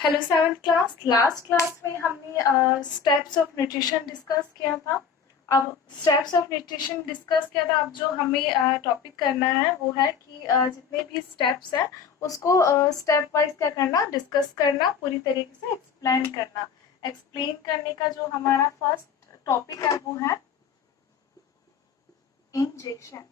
Hello seventh class. Last class में हमने steps of nutrition discuss किया था। अब स्टेप्स ऑफ न्यूट्रिशन डिस्कस किया था। अब जो हमें टॉपिक करना है वो है कि जितने भी स्टेप्स हैं उसको स्टेप वाइज क्या करना, डिस्कस करना, पूरी तरीके से एक्सप्लेन करना। एक्सप्लेन करने का जो हमारा फर्स्ट टॉपिक है वो है इंजेक्शन।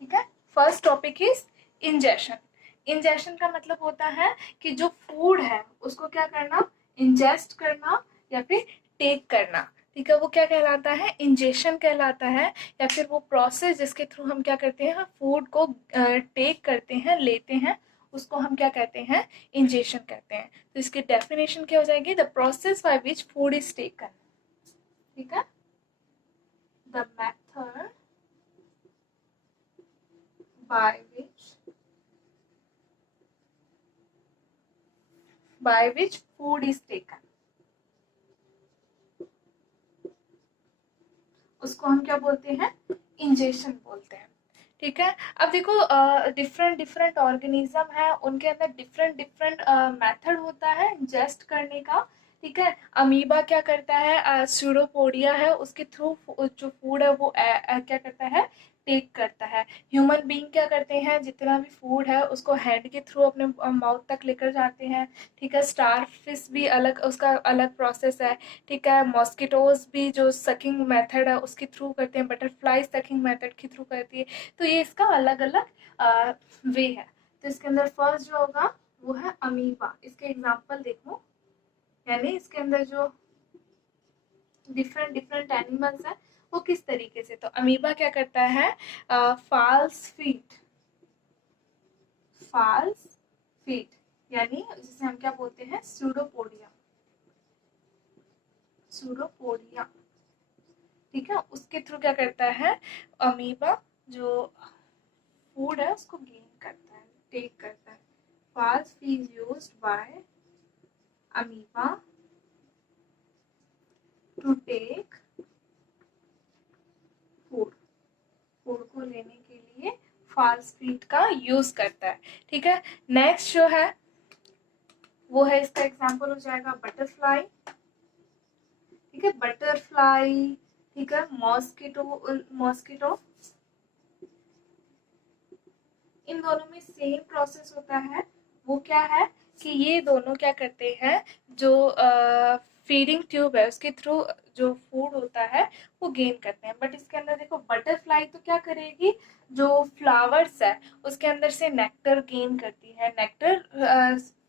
ठीक है, first topic is injection. Injection का मतलब होता है कि जो फूड है उसको क्या करना, इंजेस्ट करना या फिर टेक करना। ठीक है, वो क्या कहलाता है, इंजेक्शन कहलाता है। या फिर वो प्रोसेस जिसके थ्रू हम क्या करते हैं, फूड को टेक करते हैं, लेते हैं, उसको हम क्या कहते हैं, इंजेक्शन कहते हैं। तो इसकी डेफिनेशन क्या हो जाएगी, the process by which food is taken. ठीक है, the method by which food is taken, उसको हम क्या बोलते हैं, इंजेक्शन बोलते हैं। ठीक है, अब देखो डिफरेंट डिफरेंट ऑर्गेनिज्म है, उनके अंदर डिफरेंट डिफरेंट मेथड होता है इंजेस्ट करने का। ठीक है, अमीबा क्या करता है, स्यूडोपोडिया है, उसके थ्रू जो फूड है वो क्या करता है, टेक करता है। ह्यूमन बीइंग क्या करते हैं, जितना भी फूड है उसको हैंड के थ्रू अपने माउथ तक लेकर जाते हैं। ठीक है, स्टार फिश भी अलग, उसका अलग प्रोसेस है। ठीक है, मॉस्किटोज भी जो सकिंग मेथड है उसके थ्रू करते हैं, बटरफ्लाई सकिंग मेथड के थ्रू करती है। तो ये इसका अलग अलग वे है। तो इसके अंदर फर्स्ट जो होगा वो है अमीबा। इसके एग्जांपल देखो, यानी इसके अंदर जो डिफरेंट डिफरेंट एनिमल्स हैं वो किस तरीके से। तो अमीबा क्या करता है, फाल्स फीट, फाल्स फीट, यानी जिसे हम क्या बोलते हैं, सूडोपोडिया, सूडोपोडिया। ठीक है, उसके थ्रू क्या करता है अमीबा, जो फूड है उसको गेन करता है, टेक करता है। Fast feed used by amoeba to take food, food को लेने के लिए फास्ट फीड का यूज करता है। ठीक है, नेक्स्ट जो है वो है, इसका एग्जांपल हो जाएगा बटरफ्लाई। ठीक है, बटरफ्लाई। ठीक है, मॉस्किटो, मॉस्किटो, इन दोनों में सेम प्रोसेस होता है। वो क्या है कि ये दोनों क्या करते हैं, जो फीडिंग ट्यूब है उसके थ्रू जो फूड होता है वो गेन करते हैं। बट इसके अंदर देखो, बटरफ्लाई तो क्या करेगी, जो फ्लावर्स है उसके अंदर से नेक्टर गेन करती है, नेक्टर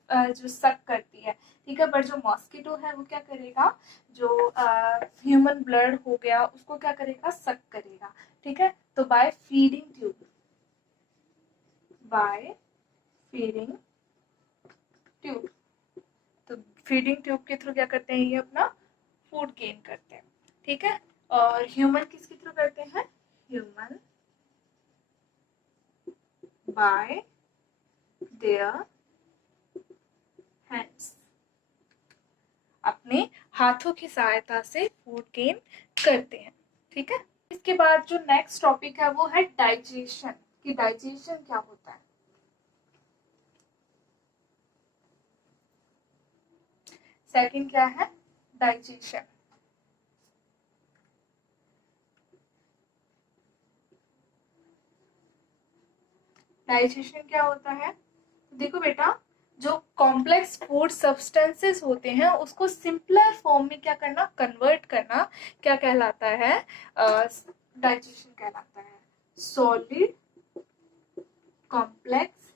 जो सक करती है। ठीक है, बट जो मॉस्किटो है वो क्या करेगा, जो ह्यूमन ब्लड हो गया उसको क्या करेगा, सक करेगा। ठीक है, तो by feeding tube, by feeding tube, तो फीडिंग ट्यूब के थ्रू क्या करते हैं, ये अपना फूड गेन करते हैं। ठीक है, और ह्यूमन किसके थ्रू करते हैं, ह्यूमन बाय देयर हैंड्स, अपने हाथों की सहायता से फूड गेन करते हैं। ठीक है, इसके बाद जो नेक्स्ट टॉपिक है वो है डाइजेशन, कि डाइजेशन क्या होता है। सेकंड क्या है, डाइजेशन। डाइजेशन क्या होता है, देखो बेटा, जो कॉम्प्लेक्स फूड सब्सटेंसेस होते हैं उसको सिंपलर फॉर्म में क्या करना, कन्वर्ट करना, क्या कहलाता है, डाइजेशन कहलाता है। सॉलिड कॉम्प्लेक्स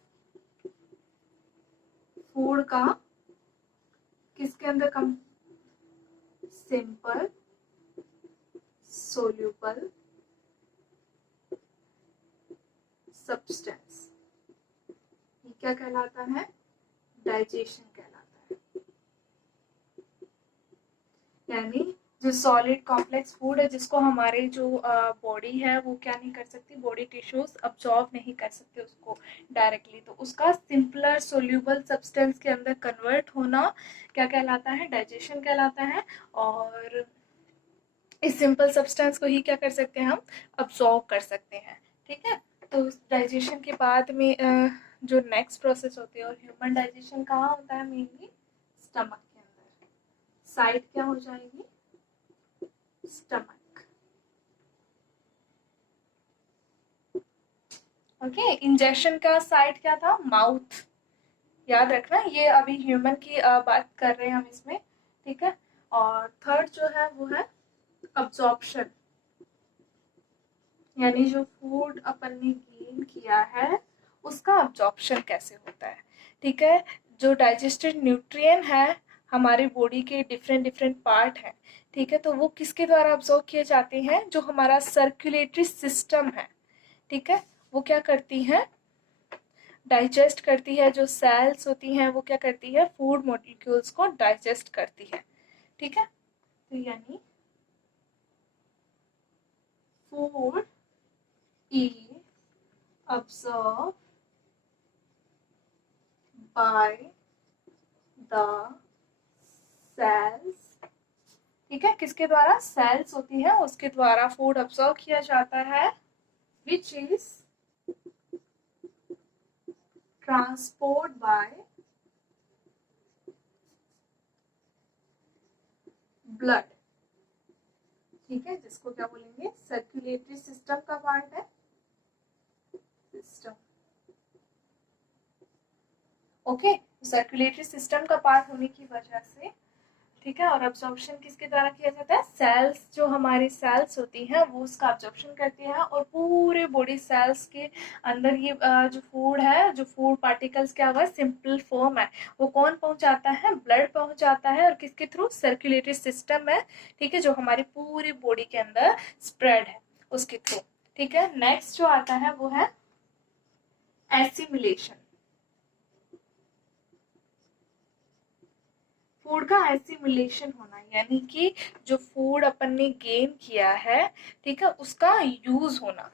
फूड का किसके अंदर कम, सिंपल सोल्यूबल सब्सटेंस, ये क्या कहलाता है, डाइजेशन कहलाता है। यानी जो सॉलिड कॉम्प्लेक्स फूड है जिसको हमारे जो बॉडी है वो क्या नहीं कर सकती, बॉडी टिश्यूज अब्सॉर्ब नहीं कर सकते उसको डायरेक्टली, तो उसका सिंपलर सोल्यूबल सब्सटेंस के अंदर कन्वर्ट होना क्या कहलाता है, डाइजेशन कहलाता है। और इस सिंपल सब्सटेंस को ही क्या कर सकते हैं, हम अब्सॉर्ब कर सकते हैं। ठीक है, तो डाइजेशन के बाद में जो नेक्स्ट प्रोसेस होती है, और ह्यूमन डाइजेशन कहाँ होता है? मेनली स्टमक के अंदर। साइट क्या हो जाएगी? स्टमक। ओके, इंजेक्शन का साइट क्या था? माउथ। याद रखना, ये अभी ह्यूमन की बात कर रहे हैं हम इसमें, ठीक है। और थर्ड जो है वो है अब्जॉर्प्शन, यानी जो फूड अपन ने गेन किया है उसका अब्जॉर्प्शन कैसे होता है, ठीक है। जो डाइजेस्टेड न्यूट्रिएंट है हमारी बॉडी के डिफरेंट डिफरेंट पार्ट हैं, ठीक है, तो वो किसके द्वारा अब्जॉर्ब किए जाते हैं? जो हमारा सर्कुलेटरी सिस्टम है, ठीक है, वो क्या करती है? डाइजेस्ट करती है। जो सेल्स होती हैं वो क्या करती है? फूड मॉलिक्यूल्स को डाइजेस्ट करती है, ठीक है। तो यानी food is absorbed by the cells, ठीक है, किसके द्वारा? सेल्स होती है उसके द्वारा फूड अब्सॉर्ब किया जाता है, which is transport by blood, ठीक है, जिसको क्या बोलेंगे? सर्कुलेटरी सिस्टम का पार्ट है सिस्टम। ओके, सर्कुलेटरी सिस्टम का पार्ट होने की वजह से, ठीक है, और अब्जॉर्प्शन किसके द्वारा किया जाता है? सेल्स, जो हमारी सेल्स होती हैं वो उसका अब्जॉर्प्शन करती है, और पूरे बॉडी सेल्स के अंदर ये जो फूड है, जो फूड पार्टिकल्स क्या हुआ? सिंपल फॉर्म है, वो कौन पहुंचाता है? ब्लड पहुंचाता है, और किसके थ्रू? सर्कुलेटरी सिस्टम है, ठीक है, जो हमारी पूरी बॉडी के अंदर स्प्रेड है उसके थ्रू, ठीक है। नेक्स्ट जो आता है वो है एसिमिलेशन। फूड का एसिमिलेशन होना, यानी कि जो फूड अपन ने गेन किया है, ठीक है, उसका यूज होना,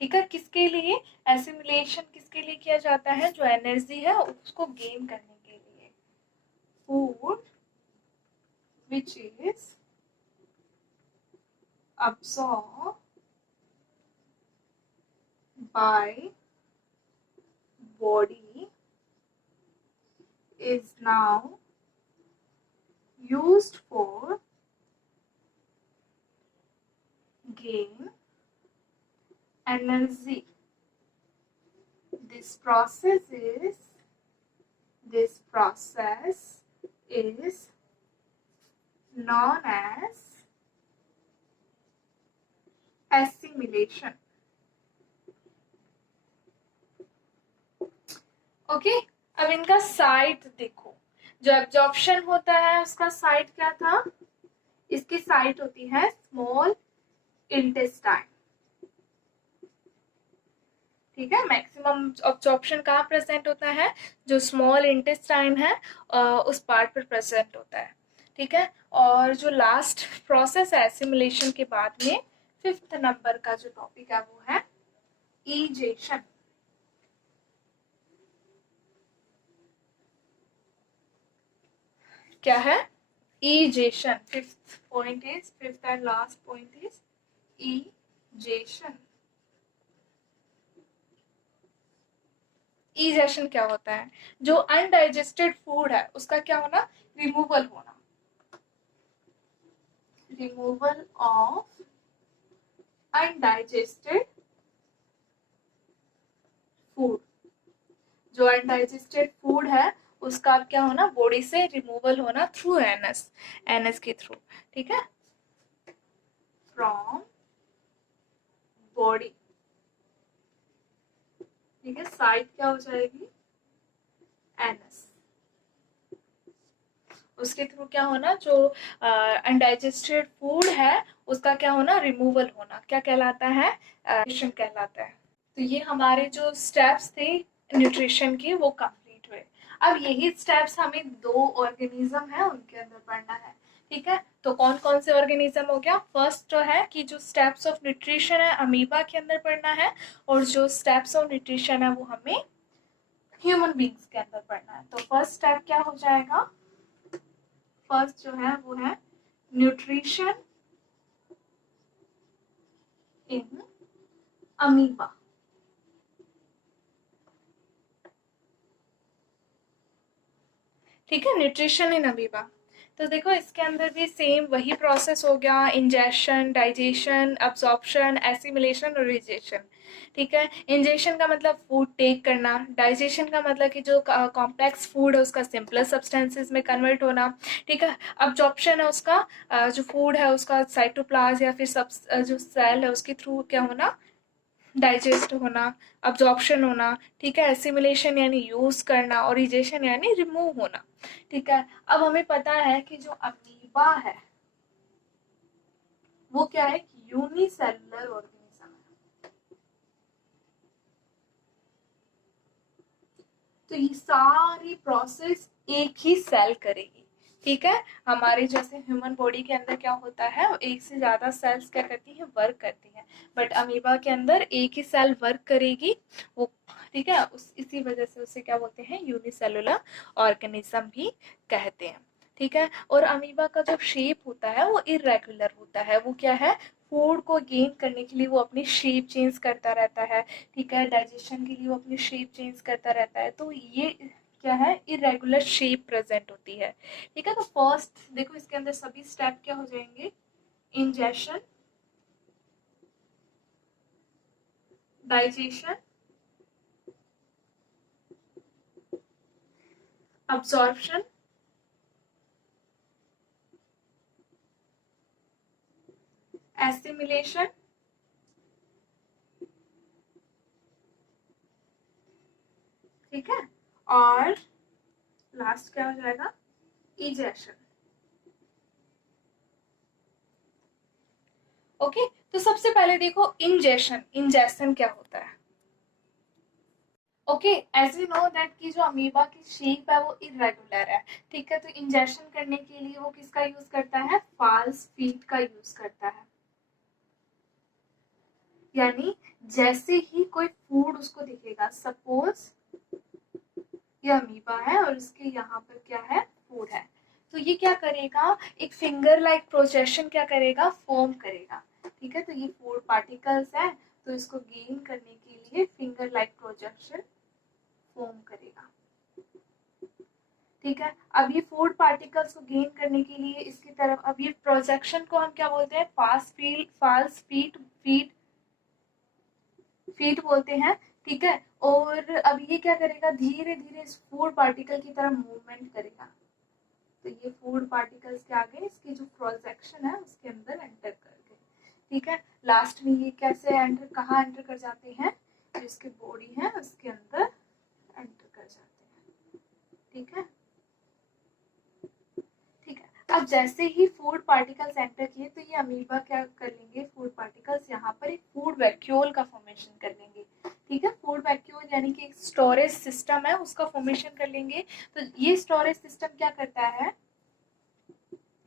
ठीक है, किसके लिए? एसिमिलेशन किसके लिए किया जाता है? जो एनर्जी है उसको गेन करने के लिए। Food which is absorbed by body is now used for gain energy. This process is known as assimilation. Okay, अब इनका साइट देखो। जो एब्जॉर्प्शन होता है उसका साइट क्या था? इसकी साइट होती है स्मॉल इंटेस्टाइन, ठीक है। मैक्सिमम एब्जॉर्प्शन कहाँ प्रेजेंट होता है? जो स्मॉल इंटेस्टाइन है उस पार्ट पर प्रेजेंट होता है, ठीक है। और जो लास्ट प्रोसेस है एसिमिलेशन के बाद में, 5th नंबर का जो टॉपिक है वो है ईजेशन। क्या है? ईजेशन। 5th point is, 5th and last point is ईजेशन। ईजेशन क्या होता है? जो अनडाइजेस्टेड फूड है उसका क्या होना? रिमूवल होना, रिमूवल ऑफ अनडाइजेस्टेड फूड। जो अनडाइजेस्टेड फूड है उसका क्या होना? बॉडी से रिमूवल होना थ्रू एनएस, एनएस के थ्रू, ठीक है, फ्रॉम बॉडी, ठीक है। साइड क्या हो जाएगी? एनएस। उसके थ्रू क्या होना? जो अनडाइजेस्टेड फूड है उसका क्या होना? रिमूवल होना। क्या कहलाता है? कहलाता है। तो ये हमारे जो स्टेप्स थे न्यूट्रिशन के वो कंप्लीट हुए। अब यही स्टेप्स हमें 2 ऑर्गेनिज्म है उनके अंदर पढ़ना है, ठीक है। तो कौन कौन से ऑर्गेनिज्म हो गया? फर्स्ट तो है कि जो स्टेप्स ऑफ न्यूट्रिशन है अमीबा के अंदर पढ़ना है, और जो स्टेप्स ऑफ न्यूट्रिशन है वो हमें ह्यूमन बींग्स के अंदर पढ़ना है। तो फर्स्ट स्टेप क्या हो जाएगा? फर्स्ट जो है वो है न्यूट्रिशन इन अमीबा। ठीक है, न्यूट्रिशन इन अमीबा। तो देखो इसके अंदर भी सेम वही प्रोसेस हो गया, इंजेशन, डाइजेशन, अब्जॉर्प्शन, एसिमिलेशन और रिजेक्शन। ठीक है, इंजेक्शन का मतलब फूड टेक करना, डाइजेशन का मतलब कि जो कॉम्प्लेक्स फूड है उसका सिंपलर सब्सटेंसेस में कन्वर्ट होना। ठीक है, अब्जॉर्प्शन है उसका जो फूड है उसका साइटोप्लाज्म या फिर सब जो सेल है उसके थ्रू क्या होना, डाइजेस्ट होना, अब्जॉर्प्शन होना। ठीक है, एसिमिलेशन यानी यूज करना और रिजेक्शन यानी रिमूव होना। ठीक है, अब हमें पता है कि जो अमीबा है वो क्या है, यूनिसेलुलर ऑर्गेनिज्म है। तो ये सारी प्रोसेस एक ही सेल करेगी। ठीक है, हमारे जैसे ह्यूमन बॉडी के अंदर क्या होता है, एक से ज्यादा सेल्स क्या करती हैं, वर्क करती हैं, बट अमीबा के अंदर एक ही सेल वर्क करेगी वो। ठीक है, इसी वजह से उसे क्या बोलते हैं, यूनिसेलुलर ऑर्गेनिज्म भी कहते हैं। ठीक है, और अमीबा का जो शेप होता है वो इरेगुलर होता है, वो क्या है, फूड को गेन करने के लिए वो अपनी शेप चेंज करता रहता है। ठीक है, डाइजेशन के लिए वो अपनी शेप चेंज करता रहता है, तो ये क्या है, इरेगुलर शेप प्रेजेंट होती है। ठीक है, तो फर्स्ट देखो इसके अंदर सभी स्टेप क्या हो जाएंगे, इंजेशन, डाइजेशन, अब्सॉर्प्शन, एसिमिलेशन, ठीक है, और लास्ट क्या हो जाएगा, इजेशन। ओके, तो सबसे पहले देखो इंजेशन, इंजेशन क्या होता है। Okay, as you know that कि जो अमीबा की शेप है वो इरेगुलर है। ठीक है, तो इंजेक्शन करने के लिए वो किसका यूज करता है, फाल्स फीट का यूज करता है। यानी जैसे ही कोई फूड उसको दिखेगा, सपोज ये अमीबा है और इसके यहाँ पर क्या है, फूड है, तो ये क्या करेगा, एक फिंगर लाइक प्रोजेक्शन क्या करेगा, फॉर्म करेगा। ठीक है, तो ये फूड पार्टिकल्स है, तो इसको गेन करने के लिए फिंगर लाइक प्रोजेक्शन फॉर्म करेगा। ठीक है, अब ये फूड पार्टिकल्स को गेन करने के लिए इसकी तरफ, अब ये प्रोजेक्शन को हम क्या बोलते हैं, फाल्स फीट फीट फीट बोलते हैं। ठीक है, और अब ये क्या करेगा, धीरे धीरे इस फूड पार्टिकल की तरफ मूवमेंट करेगा। तो ये फूड पार्टिकल्स के आगे इसकी जो प्रोजेक्शन है उसके अंदर एंटर कर गए। ठीक है, लास्ट में ये कैसे एंटर, कहाँ एंटर कर जाते हैं, जो इसकी बॉडी है उसके अंदर एंटर कर जाते हैं। ठीक है, ठीक है, अब जैसे ही फूड पार्टिकल्स एंटर किए तो ये अमीबा क्या कर लेंगे, फूड पार्टिकल्स यहाँ पर एक फूड वैक्यूल का फॉर्मेशन कर लेंगे। ठीक है, फूड वैक्यूल यानी कि एक स्टोरेज सिस्टम है उसका फॉर्मेशन कर लेंगे। तो ये स्टोरेज सिस्टम क्या करता है,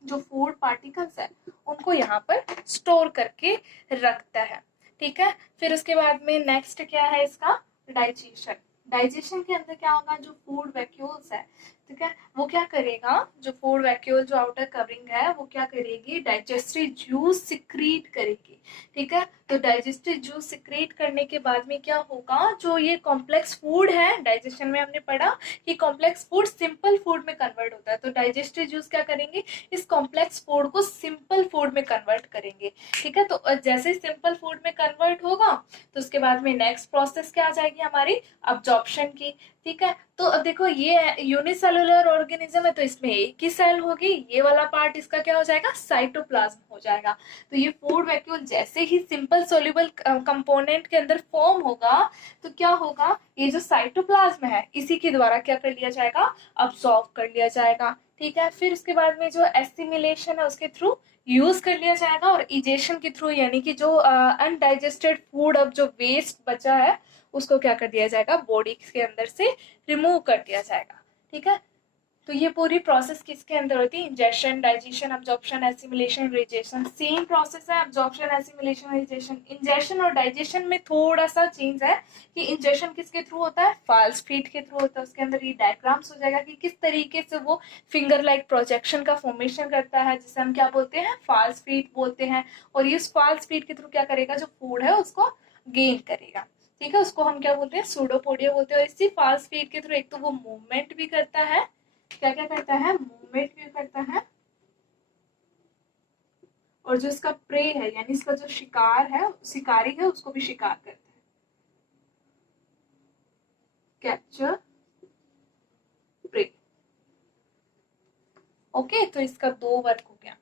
जो फूड पार्टिकल्स है उनको यहाँ पर स्टोर करके रखता है। ठीक है, फिर उसके बाद में नेक्स्ट क्या है इसका, डाइजेशन। डाइजेशन के अंदर क्या होगा, जो फूड वैक्यूल्स है, ठीक है, वो क्या करेगा, जो फूड वैक्यूल जो आउटर कवरिंग है वो क्या करेगी, डाइजेस्टिव जूस सिक्रीट करेगी। ठीक है, तो डाइजेस्टिव जूस सिक्रीट करने के बाद में क्या होगा, जो ये कॉम्प्लेक्स फूड है, डाइजेशन में हमने पढ़ा कि कॉम्प्लेक्स फूड सिंपल फूड में कन्वर्ट होता है, तो डाइजेस्टिव जूस क्या करेंगे, इस कॉम्प्लेक्स फूड को सिंपल फूड में कन्वर्ट करेंगे। ठीक है, तो जैसे सिंपल फूड में कन्वर्ट होगा तो उसके बाद में नेक्स्ट प्रोसेस क्या आ जाएगी हमारी, अब्जॉर्प्शन की। ठीक है, तो अब देखो ये यूनिसेलुलर ऑर्गेनिज्म है तो इसमें एक ही सेल होगी, ये वाला पार्ट इसका क्या हो जाएगा, साइटोप्लाज्म हो जाएगा। तो ये फूड वैक्यूल जैसे ही सिंपल सोल्यूबल कंपोनेंट के अंदर फॉर्म होगा तो क्या होगा, ये जो साइटोप्लाज्म है इसी के द्वारा क्या कर लिया जाएगा, अब्सॉर्ब कर लिया जाएगा। ठीक है, फिर उसके बाद में जो एसिमिलेशन है उसके थ्रू यूज कर लिया जाएगा, और इजेशन के थ्रू यानी कि जो अनडाइजेस्टेड फूड अब जो वेस्ट बचा है उसको क्या कर दिया जाएगा, बॉडी के अंदर से रिमूव कर दिया जाएगा। ठीक है, तो ये पूरी प्रोसेस किसके अंदर होती है, injection, digestion, absorption, assimilation, rejection. Same process है, अब्जॉर्प्शन, एसिमिलेशन, रिजेक्शन। इंजेक्शन और डाइजेशन में थोड़ा सा चेंज है कि इंजेक्शन किसके थ्रू होता है, फाल्स फीट के थ्रू होता है। उसके अंदर ये डायग्राम्स हो जाएगा कि किस तरीके से वो फिंगर लाइक प्रोजेक्शन का फॉर्मेशन करता है, जिसे हम क्या बोलते हैं, फाल्स फीट बोलते हैं। और इस फाल्स फीट के थ्रू क्या करेगा, जो फूड है उसको गेन करेगा। ठीक है, उसको हम क्या बोलते हैं, सूडोपोडिया बोलते हैं। और इसी फास्ट फीड के थ्रू एक तो वो मूवमेंट भी करता है, क्या क्या करता है, मूवमेंट भी करता है, और जो इसका प्रे है यानी इसका जो शिकार है, शिकारी है, उसको भी शिकार करता है। Capture pray. ओके, तो इसका दो वर्क हो गया।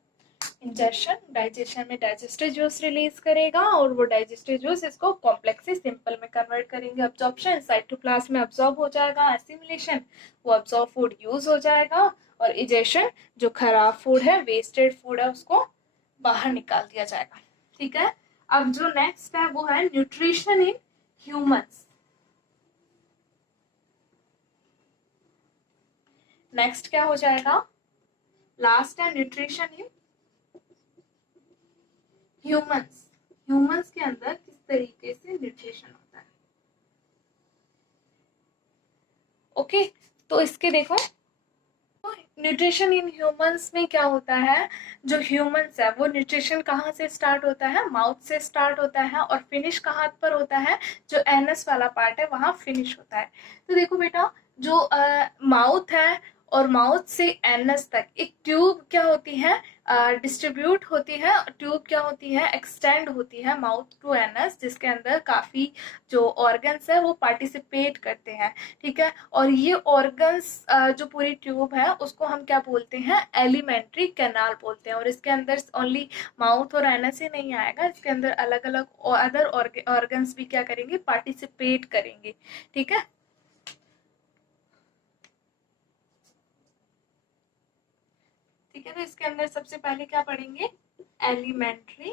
इंजेक्शन, डाइजेशन में डाइजेस्टिव जूस रिलीज करेगा और वो डाइजेस्टिव जूस इसको कॉम्प्लेक्स से सिंपल में कन्वर्ट करेंगे। अब्जॉर्प्शन, साइटोप्लाज्म में अब्जॉर्ब हो जाएगा। एसिमिलेशन, वो अब्जॉर्ब फूड यूज हो जाएगा। और इजेशन, जो खराब फूड है, वेस्टेड फूड है, उसको बाहर निकाल दिया जाएगा। ठीक है, अब जो नेक्स्ट है वो है न्यूट्रिशन इन ह्यूमंस। नेक्स्ट क्या हो जाएगा, लास्ट है न्यूट्रिशन इन ह्यूमंस। ह्यूमंस के अंदर किस तरीके से न्यूट्रिशन होता है। ओके, तो इसके देखो, न्यूट्रिशन इन ह्यूमंस में क्या होता है, जो ह्यूमंस है वो न्यूट्रिशन कहाँ से स्टार्ट होता है, माउथ से स्टार्ट होता है, और फिनिश कहाँ पर होता है, जो एनस वाला पार्ट है वहां फिनिश होता है। तो देखो बेटा, जो माउथ है और माउथ से एनस तक एक ट्यूब क्या होती है, डिस्ट्रीब्यूट होती है। ट्यूब क्या होती है, एक्सटेंड होती है माउथ टू एनस, जिसके अंदर काफी जो ऑर्गन्स है वो पार्टिसिपेट करते हैं। ठीक है, और ये ऑर्गन्स जो पूरी ट्यूब है उसको हम क्या बोलते हैं, एलिमेंट्री कैनाल बोलते हैं। और इसके अंदर ओनली माउथ और एनस ही नहीं आएगा, इसके अंदर अलग अलग अदर ऑर्गन्स भी क्या करेंगे, पार्टिसिपेट करेंगे। ठीक है, ठीक है, तो इसके अंदर सबसे पहले क्या पढ़ेंगे, एलिमेंट्री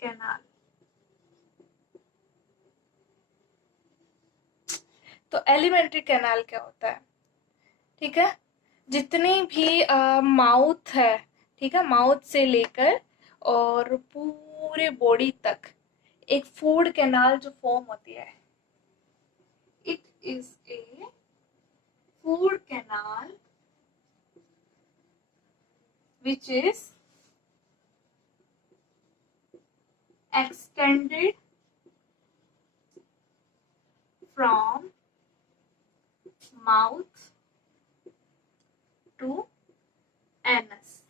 कैनाल। तो एलिमेंट्री कैनाल क्या होता है, ठीक है, जितनी भी माउथ है, ठीक है, माउथ से लेकर और पूरे बॉडी तक एक फूड कैनाल जो फॉर्म होती है, it is a food canal which is extended from mouth to anus।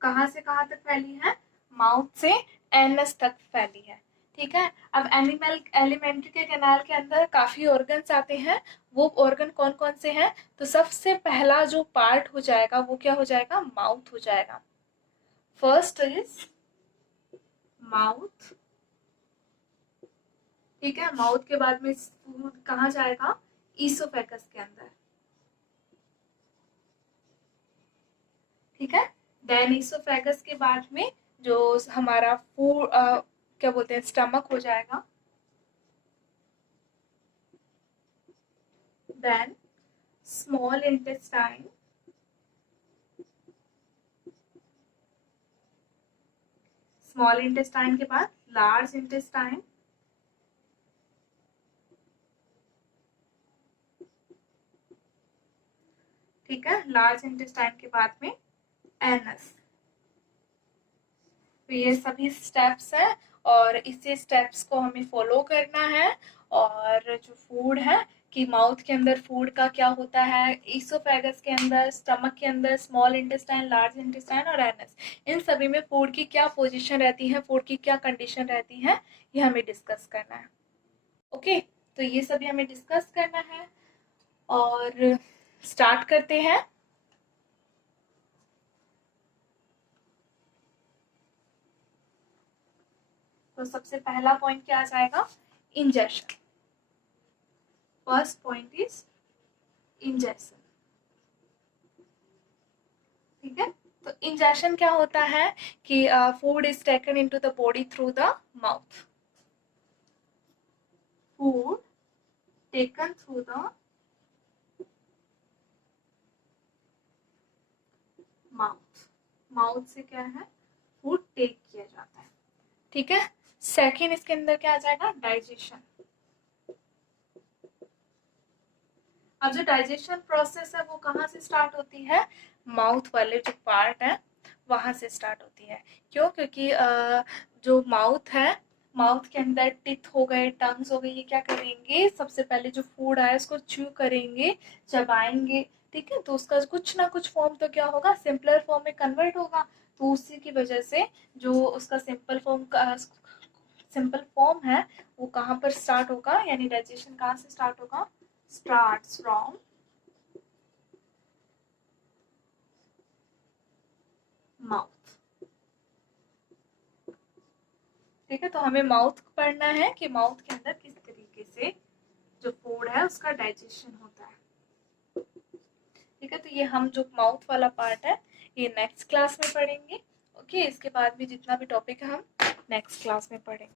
कहाँ से कहाँ तक फैली है, माउथ से एनस तक फैली है। ठीक है, अब एलिमेंट्री के कैनाल के अंदर काफी ऑर्गन्स आते हैं। वो ऑर्गन कौन कौन से हैं, तो सबसे पहला जो पार्ट हो जाएगा वो क्या हो जाएगा, माउथ हो जाएगा। First is mouth. ठीक है, माउथ के बाद में फूड कहाँ जाएगा, ईसोफेगस के अंदर। ठीक है, देन ईसोफेगस के बाद में जो हमारा फूड क्या बोलते हैं, स्टमक हो जाएगा। Then small intestine, small intestine के बाद लार्ज इंटेस्टाइन, ठीक है, लार्ज इंटेस्टाइन के बाद में एनस। तो ये सभी स्टेप्स हैं और इसी स्टेप्स को हमें फॉलो करना है। और जो फूड है कि माउथ के अंदर फूड का क्या होता है, ईसोफेगस के अंदर, स्टमक के अंदर, स्मॉल इंटेस्टाइन, लार्ज इंटेस्टाइन और एनस, इन सभी में फूड की क्या पोजीशन रहती है, फूड की क्या कंडीशन रहती है, ये हमें डिस्कस करना है। ओके, तो ये सभी हमें डिस्कस करना है और स्टार्ट करते हैं। तो सबसे पहला पॉइंट क्या आ जाएगा, injection. First point is injection. ठीक है, तो इंजेक्शन क्या होता है कि food is taken into the body through the mouth. Food taken through the mouth. Mouth से क्या है, फूड टेक किया जाता है। ठीक है, सेकेंड इसके अंदर क्या आ जाएगा, डाइजेशन। अब जो डाइजेशन प्रोसेस है वो कहाँ से स्टार्ट होती है, माउथ वाले जो पार्ट है वहां से स्टार्ट होती है। क्यों? क्योंकि जो माउथ है, माउथ के अंदर टिथ हो गए, टंग्स हो गए, ये क्या करेंगे, सबसे पहले जो फूड है उसको च्यू करेंगे, चबाएंगे। ठीक है, तो उसका कुछ ना कुछ फॉर्म तो क्या होगा, सिंपलर फॉर्म में कन्वर्ट होगा। तो उसी की वजह से जो उसका सिंपल फॉर्म है वो कहाँ पर स्टार्ट होगा, यानी डाइजेशन कहाँ से स्टार्ट होगा, स्टार्ट्स फ्रॉम माउथ। ठीक है, तो हमें माउथ पढ़ना है कि माउथ के अंदर किस तरीके से जो फूड है उसका डाइजेशन होता है। ठीक है, तो ये हम जो माउथ वाला पार्ट है ये नेक्स्ट क्लास में पढ़ेंगे। ओके, इसके बाद भी जितना भी टॉपिक है हम नेक्स्ट क्लास में पढ़ेंगे।